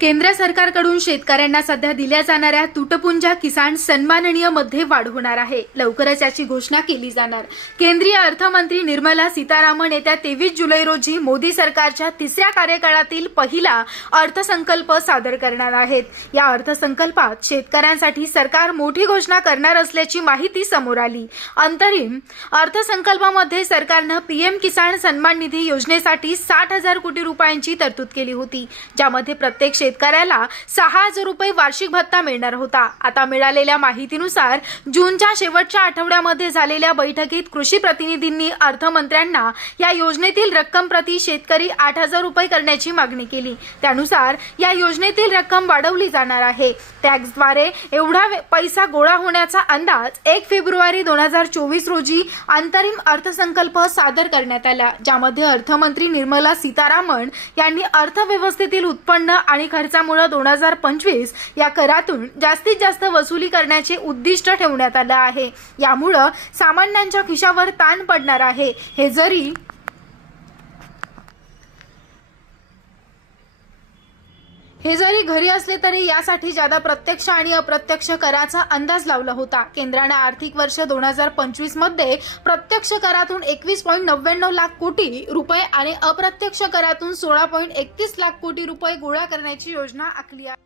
केंद्र सरकारकडून शेतकऱ्यांना सध्या दिल्या जाणाऱ्या तुटपुंजा किसान सन्माननीयमध्ये वाढ होणार आहे. लवकरच याची घोषणा केली जाणार. केंद्रीय अर्थमंत्री निर्मला सीतारामन येत्या तेवीस जुलै रोजी मोदी सरकारच्या तिसऱ्या कार्यकाळातील पहिला अर्थसंकल्प सादर करणार आहेत. या अर्थसंकल्पात शेतकऱ्यांसाठी सरकार मोठी घोषणा करणार असल्याची माहिती समोर आली. अंतरिम अर्थसंकल्पामध्ये सरकारनं पीएम किसान सन्मान निधी योजनेसाठी साठ हजार कोटी रुपयांची तरतूद केली होती ज्यामध्ये प्रत्येक शेतकऱ्याला सहा हजार रुपये वार्षिक भत्ता मिळणार होता. आता मिळालेल्या माहितीनुसार जूनच्या शेवटच्या आठवड्यामध्ये झालेल्या बैठकीत कृषी प्रतिनिधींनी अर्थमंत्र्यांना या योजनेतील रक्कम प्रति शेतकरी आठ हजार रुपये करण्याची मागणी केली. त्यानुसार या योजनेतील रक्कम वाढवली जाणार आहे. टॅक्सद्वारे एवढा पैसा गोळा होण्याचा अंदाज एक फेब्रुवारी दोन हजार चोवीस रोजी अंतरिम अर्थसंकल्प सादर करण्यात आला ज्यामध्ये अर्थमंत्री निर्मला सीतारामन यांनी अर्थव्यवस्थेतील उत्पन्न आणि खर्चामुळे दोन हजार पंचवीस या करातून जास्तीत जास्त वसुली करण्याचे उद्दिष्ट ठेवण्यात आलं आहे. यामुळं सामान्यांच्या खिशावर ताण पडणार आहे. हे जरी हे जरी घरी असले तरी यासाठी ज्यादा प्रत्यक्ष आणि अप्रत्यक्ष कराचा अंदाज लावला होता. केंद्राने आर्थिक वर्ष दोन हजार पंचवीसमध्ये प्रत्यक्ष करातून एकवीस पॉईंट नव्याण्णव लाख कोटी रुपये आणि अप्रत्यक्ष करातून सोळा पॉईंट एकतीस लाख कोटी रुपये गोळा करण्याची योजना आखली आहे.